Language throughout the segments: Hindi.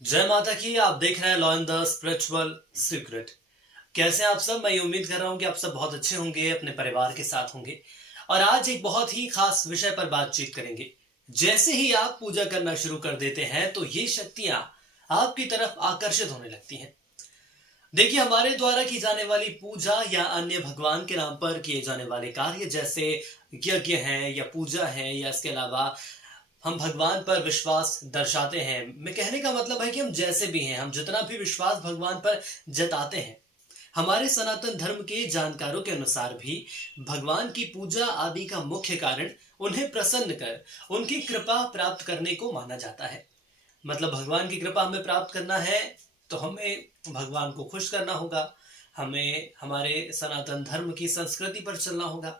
जय माता की। आप देख रहे हैं law in the spiritual secret. कैसे हैं आप सब? मैं ये उम्मीद कर रहा हूं कि आप सब बहुत अच्छे होंगे, अपने परिवार के साथ होंगे। और आज एक बहुत ही खास विषय पर बातचीत करेंगे। जैसे ही आप पूजा करना शुरू कर देते हैं तो ये शक्तियां आपकी तरफ आकर्षित होने लगती हैं। देखिए, हमारे द्वारा की जाने वाली पूजा या अन्य भगवान के नाम पर किए जाने वाले कार्य जैसे यज्ञ हैं या पूजा है या इसके अलावा हम भगवान पर विश्वास दर्शाते हैं। मैं कहने का मतलब है कि हम जैसे भी हैं, हम जितना भी विश्वास भगवान पर जताते हैं, हमारे सनातन धर्म के जानकारों के अनुसार भी भगवान की पूजा आदि का मुख्य कारण उन्हें प्रसन्न कर उनकी कृपा प्राप्त करने को माना जाता है। मतलब भगवान की कृपा हमें प्राप्त करना है तो हमें भगवान को खुश करना होगा, हमें हमारे सनातन धर्म की संस्कृति पर चलना होगा।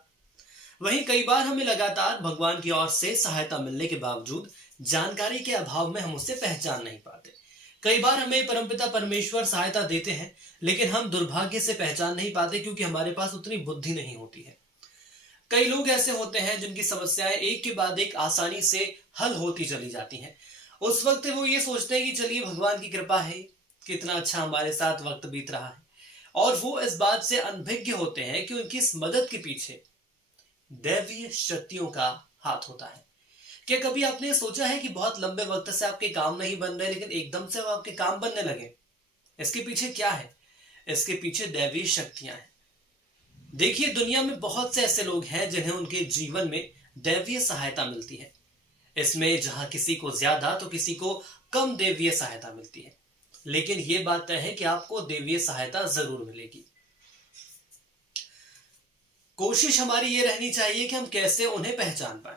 वहीं कई बार हमें लगातार भगवान की ओर से सहायता मिलने के बावजूद जानकारी के अभाव में हम उसे पहचान नहीं पाते। कई बार हमें परमपिता परमेश्वर सहायता देते हैं, लेकिन हम दुर्भाग्य से पहचान नहीं पाते क्योंकि हमारे पास उतनी बुद्धि नहीं होती है। कई लोग ऐसे होते हैं जिनकी समस्याएं एक के बाद एक आसानी से हल होती चली जाती हैं। उस वक्त वो ये सोचते हैं कि चलिए भगवान की कृपा है, कितना अच्छा हमारे साथ वक्त बीत रहा है। और वो इस बात से अनभिज्ञ होते हैं कि उनकी इस मदद के पीछे दैवीय शक्तियों का हाथ होता है। क्या कभी आपने सोचा है कि बहुत लंबे वक्त से आपके काम नहीं बन रहे, लेकिन एकदम से वो आपके काम बनने लगे? इसके पीछे क्या है? इसके पीछे दैवीय शक्तियां हैं। देखिए, दुनिया में बहुत से ऐसे लोग हैं जिन्हें उनके जीवन में दैवीय सहायता मिलती है। इसमें जहां किसी को ज्यादा तो किसी को कम दैवीय सहायता मिलती है, लेकिन यह बात तय है कि आपको दैवीय सहायता जरूर मिलेगी। कोशिश हमारी ये रहनी चाहिए कि हम कैसे उन्हें पहचान पाए।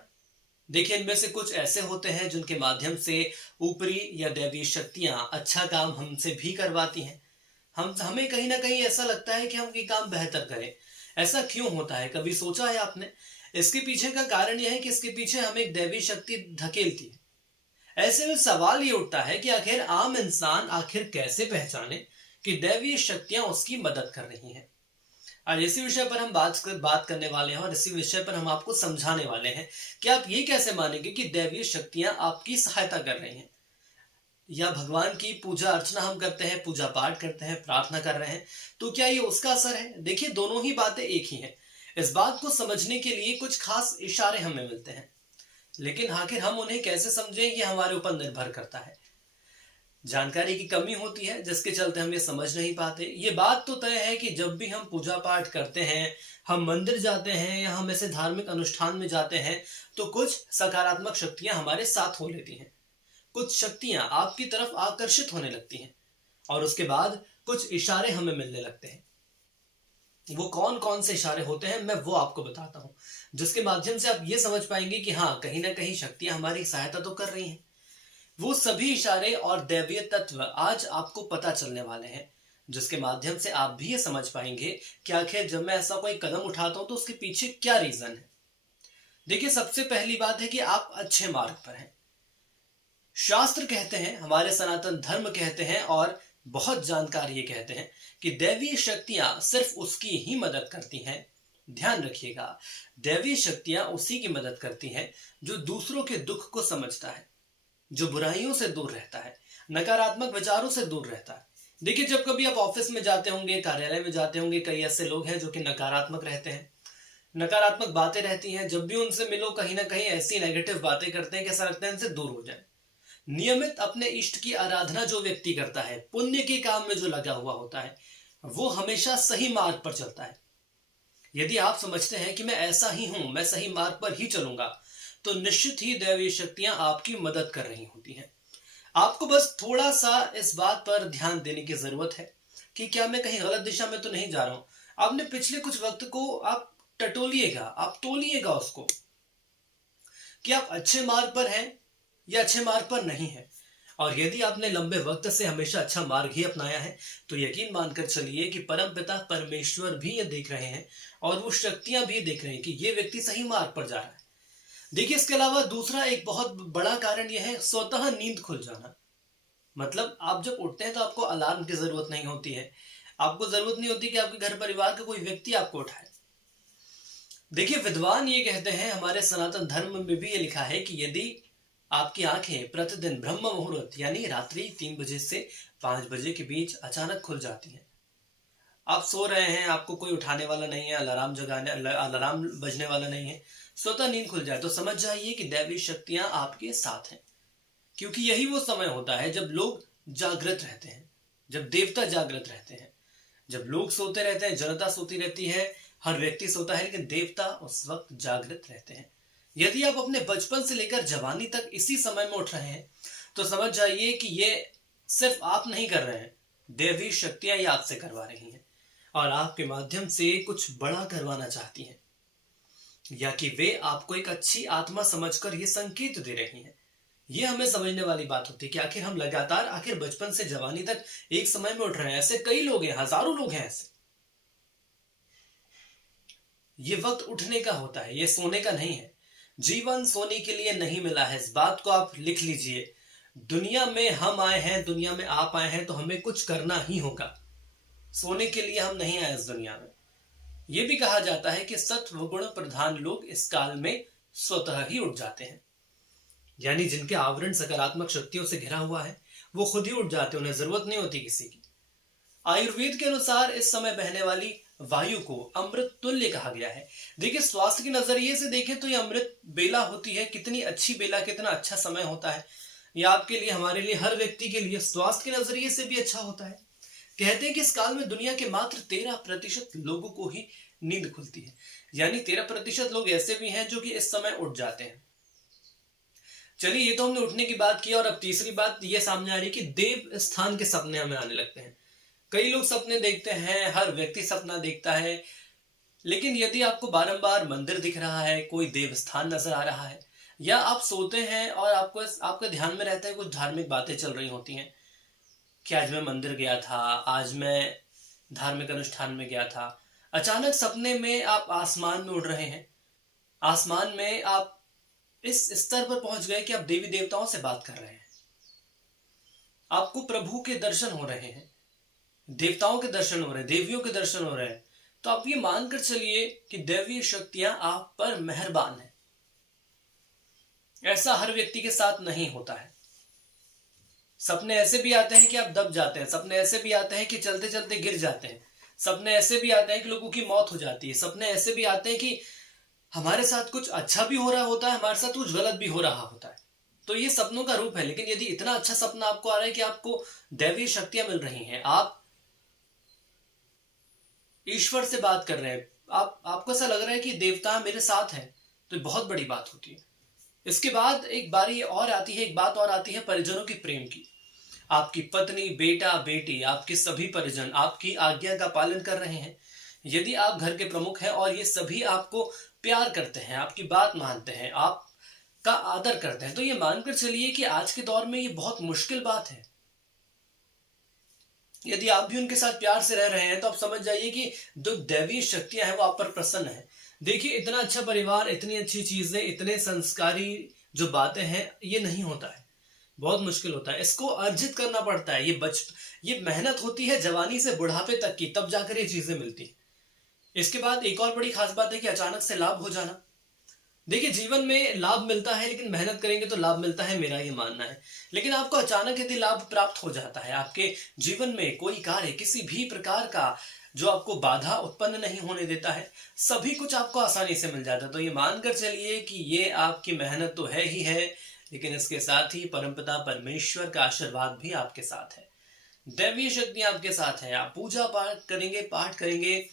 देखिए, इनमें से कुछ ऐसे होते हैं जिनके माध्यम से ऊपरी या दैवीय शक्तियां अच्छा काम हमसे भी करवाती हैं। हम हमें कहीं ना कहीं ऐसा लगता है कि हम ये काम बेहतर करें। ऐसा क्यों होता है, कभी सोचा है आपने? इसके पीछे का कारण यह है कि इसके पीछे हमें एक दैवीय शक्ति धकेलती है। ऐसे में सवाल ये उठता है कि आखिर आम इंसान आखिर कैसे पहचाने कि दैवीय शक्तियां उसकी मदद कर रही हैं। आज इसी विषय पर हम बात करने वाले हैं और इसी विषय पर हम आपको समझाने वाले हैं कि आप ये कैसे मानेंगे कि दैवीय शक्तियां आपकी सहायता कर रही हैं। या भगवान की पूजा अर्चना हम करते हैं, पूजा पाठ करते हैं, प्रार्थना कर रहे हैं, तो क्या ये उसका असर है? देखिए, दोनों ही बातें एक ही हैं। इस बात को समझने के लिए कुछ खास इशारे हमें मिलते हैं, लेकिन आखिर हम उन्हें कैसे समझें ये हमारे ऊपर निर्भर करता है। जानकारी की कमी होती है जिसके चलते हम ये समझ नहीं पाते। ये बात तो तय है कि जब भी हम पूजा पाठ करते हैं, हम मंदिर जाते हैं या हम ऐसे धार्मिक अनुष्ठान में जाते हैं, तो कुछ सकारात्मक शक्तियां हमारे साथ हो लेती हैं। कुछ शक्तियां आपकी तरफ आकर्षित होने लगती हैं और उसके बाद कुछ इशारे हमें मिलने लगते हैं। वो कौन कौन से इशारे होते हैं मैं वो आपको बताता हूँ, जिसके माध्यम से आप ये समझ पाएंगे कि हाँ, कहीं ना कहीं शक्तियां हमारी सहायता तो कर रही हैं। वो सभी इशारे और दैवीय तत्व आज आपको पता चलने वाले हैं, जिसके माध्यम से आप भी ये समझ पाएंगे कि आखिर जब मैं ऐसा कोई कदम उठाता हूं तो उसके पीछे क्या रीजन है। देखिए, सबसे पहली बात है कि आप अच्छे मार्ग पर हैं। शास्त्र कहते हैं, हमारे सनातन धर्म कहते हैं और बहुत जानकार ये कहते हैं कि दैवीय शक्तियां सिर्फ उसकी ही मदद करती हैं। ध्यान रखिएगा, दैवीय शक्तियां उसी की मदद करती हैं जो दूसरों के दुख को समझता है, जो बुराइयों से दूर रहता है, नकारात्मक विचारों से दूर रहता है। देखिए, जब कभी आप ऑफिस में जाते होंगे, कार्यालय में जाते होंगे, कई ऐसे लोग हैं जो कि नकारात्मक रहते हैं, नकारात्मक बातें रहती हैं। जब भी उनसे मिलो, कहीं ना कहीं ऐसी नेगेटिव बातें करते हैं कि ऐसा लगता है इनसे दूर हो जाए। नियमित अपने इष्ट की आराधना जो व्यक्ति करता है, पुण्य के काम में जो लगा हुआ होता है, वो हमेशा सही मार्ग पर चलता है। यदि आप समझते हैं कि मैं ऐसा ही हूं, मैं सही मार्ग पर ही चलूंगा, तो निश्चित ही दैवीय शक्तियां आपकी मदद कर रही होती हैं। आपको बस थोड़ा सा इस बात पर ध्यान देने की जरूरत है कि क्या मैं कहीं गलत दिशा में तो नहीं जा रहा हूं। आपने पिछले कुछ वक्त को आप टटोलिएगा, आप तोलिएगा उसको कि आप अच्छे मार्ग पर हैं या अच्छे मार्ग पर नहीं है। और यदि आपने लंबे वक्त से हमेशा अच्छा मार्ग ही अपनाया है, तो यकीन मानकर चलिए कि परम पिता परमेश्वर भी ये देख रहे हैं और वो शक्तियां भी देख रहे हैं कि ये व्यक्ति सही मार्ग पर जा रहा है। देखिए, इसके अलावा दूसरा एक बहुत बड़ा कारण यह है स्वतः नींद खुल जाना। मतलब आप जब उठते हैं तो आपको अलार्म की जरूरत नहीं होती है, आपको जरूरत नहीं होती कि आपके घर परिवार का कोई व्यक्ति आपको उठाए। देखिए, विद्वान ये कहते हैं, हमारे सनातन धर्म में भी ये लिखा है कि यदि आपकी आंखें प्रतिदिन ब्रह्म मुहूर्त यानी रात्रि 3 बजे से 5 बजे के बीच अचानक खुल जाती हैं। आप सो रहे हैं, आपको कोई उठाने वाला नहीं है, अलार्म बजने वाला नहीं है, स्वतः नींद खुल जाए तो समझ जाइए कि दैवी शक्तियां आपके साथ हैं। क्योंकि यही वो समय होता है जब लोग जागृत रहते हैं, जब देवता जागृत रहते हैं। जब लोग सोते रहते हैं, जनता सोती रहती है, हर व्यक्ति सोता है, लेकिन देवता उस वक्त जागृत रहते हैं। यदि आप अपने बचपन से लेकर जवानी तक इसी समय में उठ रहे हैं तो समझ जाइए कि ये सिर्फ आप नहीं कर रहे हैं, देवी शक्तियां ये आपसे करवा रही हैं और आपके माध्यम से कुछ बड़ा करवाना चाहती हैं, या कि वे आपको एक अच्छी आत्मा समझकर ये संकेत दे रही हैं। ये हमें समझने वाली बात होती है कि आखिर हम लगातार आखिर बचपन से जवानी तक एक समय में उठ रहे हैं। ऐसे कई लोग हैं, हजारों लोग हैं ऐसे। ये वक्त उठने का होता है, ये सोने का नहीं है। जीवन सोने के लिए नहीं मिला है, इस बात को आप लिख लीजिए। दुनिया में हम आए हैं, दुनिया में आप आए हैं तो हमें कुछ करना ही होगा। सोने के लिए हम नहीं आए इस दुनिया में। यह भी कहा जाता है कि सत्व गुण प्रधान लोग इस काल में स्वतः ही उठ जाते हैं, यानी जिनके आवरण सकारात्मक शक्तियों से घिरा हुआ है वो खुद ही उठ जाते हैं, उन्हें जरूरत नहीं होती किसी की। आयुर्वेद के अनुसार इस समय बहने वाली वायु को अमृत तुल्य कहा गया है। देखिए, स्वास्थ्य के नजरिए से देखें तो ये अमृत बेला होती है। कितनी अच्छी बेला, कितना अच्छा समय होता है ये आपके लिए, हमारे लिए, हर व्यक्ति के लिए स्वास्थ्य के नजरिए से भी अच्छा होता है। कहते हैं कि इस काल में दुनिया के मात्र 13% लोगों को ही नींद खुलती है, यानी 13% लोग ऐसे भी हैं जो कि इस समय उठ जाते हैं। चलिए, ये तो हमने उठने की बात की और अब तीसरी बात ये सामने आ रही है कि देव स्थान के सपने हमें आने लगते हैं। कई लोग सपने देखते हैं, हर व्यक्ति सपना देखता है, लेकिन यदि आपको बारंबार मंदिर दिख रहा है, कोई देव स्थान नजर आ रहा है, या आप सोते हैं और आपको आपके ध्यान में रहता है कुछ धार्मिक बातें चल रही होती हैं कि आज मैं मंदिर गया था, आज मैं धार्मिक अनुष्ठान में गया था, अचानक सपने में आप आसमान में उड़ रहे हैं, आसमान में आप इस स्तर पर पहुंच गए कि आप देवी देवताओं से बात कर रहे हैं, आपको प्रभु के दर्शन हो रहे हैं, देवताओं के दर्शन हो रहे हैं, देवियों के दर्शन हो रहे हैं, तो आप ये मानकर चलिए कि दैवीय शक्तियां आप पर मेहरबान हैं। ऐसा हर व्यक्ति के साथ नहीं होता है। सपने ऐसे भी आते हैं कि आप दब जाते हैं, सपने ऐसे भी आते हैं कि चलते चलते गिर जाते हैं, सपने ऐसे भी आते हैं कि लोगों की मौत हो जाती है, सपने ऐसे भी आते हैं कि हमारे साथ कुछ अच्छा भी हो रहा होता है, हमारे साथ कुछ गलत भी हो रहा होता है। तो ये सपनों का रूप है। लेकिन यदि इतना अच्छा सपना आपको आ रहा है कि आपको दैवीय शक्तियां मिल रही हैं, आप ईश्वर से बात कर रहे हैं, आपको ऐसा लग रहा है कि देवता मेरे साथ है, तो बहुत बड़ी बात होती है। इसके बाद एक बारी और आती है, एक बात और आती है परिजनों की प्रेम की। आपकी पत्नी, बेटा, बेटी, आपके सभी परिजन आपकी आज्ञा का पालन कर रहे हैं। यदि आप घर के प्रमुख हैं और ये सभी आपको प्यार करते हैं, आपकी बात मानते हैं, आपका आदर करते हैं, तो ये मानकर चलिए कि आज के दौर में ये बहुत मुश्किल बात है। यदि आप भी उनके साथ प्यार से रह रहे हैं तो आप समझ जाइए कि जो दैवीय शक्तियां हैं वो आप पर प्रसन्न है। देखिए, इतना अच्छा परिवार, इतनी अच्छी चीजें, इतने संस्कारी जो बातें हैं, ये नहीं होता है, बहुत मुश्किल होता है। इसको अर्जित करना पड़ता है। ये मेहनत होती है जवानी से बुढ़ापे तक की, तब जाकर ये चीजें मिलती है। इसके बाद एक और बड़ी खास बात है कि अचानक से लाभ हो जाना। देखिए, जीवन में लाभ मिलता है, लेकिन मेहनत करेंगे तो लाभ मिलता है, मेरा ये मानना है। लेकिन आपको अचानक यदि लाभ प्राप्त हो जाता है, आपके जीवन में कोई कार्य किसी भी प्रकार का जो आपको बाधा उत्पन्न नहीं होने देता है, सभी कुछ आपको आसानी से मिल जाता है, तो ये मानकर चलिए कि ये आपकी मेहनत तो है ही है, लेकिन इसके साथ ही परमपिता परमेश्वर का आशीर्वाद भी आपके साथ है, दैवीय शक्ति आपके साथ है। आप पूजा पाठ करेंगे,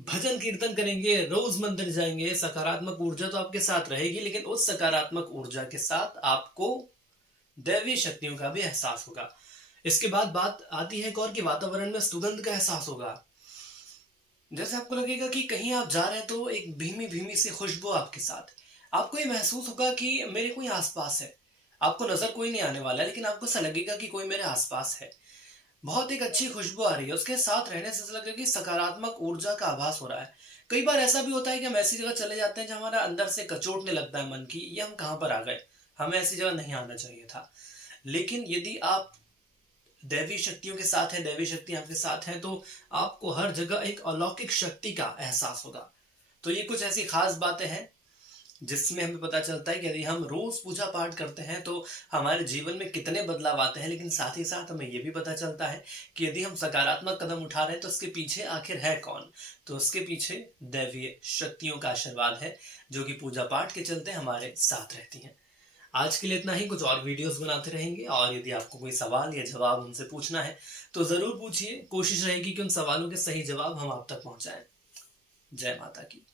भजन कीर्तन करेंगे, रोज मंदिर जाएंगे, सकारात्मक ऊर्जा तो आपके साथ रहेगी, लेकिन उस सकारात्मक ऊर्जा के साथ आपको दैवीय शक्तियों का भी एहसास होगा। इसके बाद बात आती है और कि वातावरण में सुगंध का एहसास होगा। जैसे आपको लगेगा कि कहीं आप जा रहे हैं तो एक भीमी भीमी सी खुशबू आपके साथ, आपको ये महसूस होगा कि मेरे कोई आसपास है। आपको नजर कोई नहीं आने वाला है, लेकिन आपको ऐसा लगेगा कि कोई मेरे आसपास है। बहुत एक अच्छी खुशबू आ रही है, उसके साथ रहने से ऐसा लगेगा कि सकारात्मक ऊर्जा का आभास हो रहा है। कई बार ऐसा भी होता है कि हम ऐसी जगह चले जाते हैं जहां हमारा अंदर से कचोटने लगता है मन की, ये हम कहां पर आ गए, हमें ऐसी जगह नहीं आना चाहिए था। लेकिन यदि आप दैवी शक्तियों के साथ हैं, दैवी शक्ति आपके साथ हैं, तो आपको हर जगह एक अलौकिक शक्ति का एहसास होगा। तो ये कुछ ऐसी खास बातें हैं जिसमें हमें पता चलता है कि यदि हम रोज पूजा पाठ करते हैं तो हमारे जीवन में कितने बदलाव आते हैं। लेकिन साथ ही साथ हमें ये भी पता चलता है कि यदि हम सकारात्मक कदम उठा रहे हैं तो उसके पीछे आखिर है कौन। तो उसके पीछे दैवीय शक्तियों का आशीर्वाद है, जो कि पूजा पाठ के चलते हमारे साथ रहती हैं। आज के लिए इतना ही। कुछ और वीडियोस बनाते रहेंगे, और यदि आपको कोई सवाल या जवाब हमसे पूछना है तो जरूर पूछिए। कोशिश रहेगी कि उन सवालों के सही जवाब हम आप तक पहुंचाएं। जय माता की।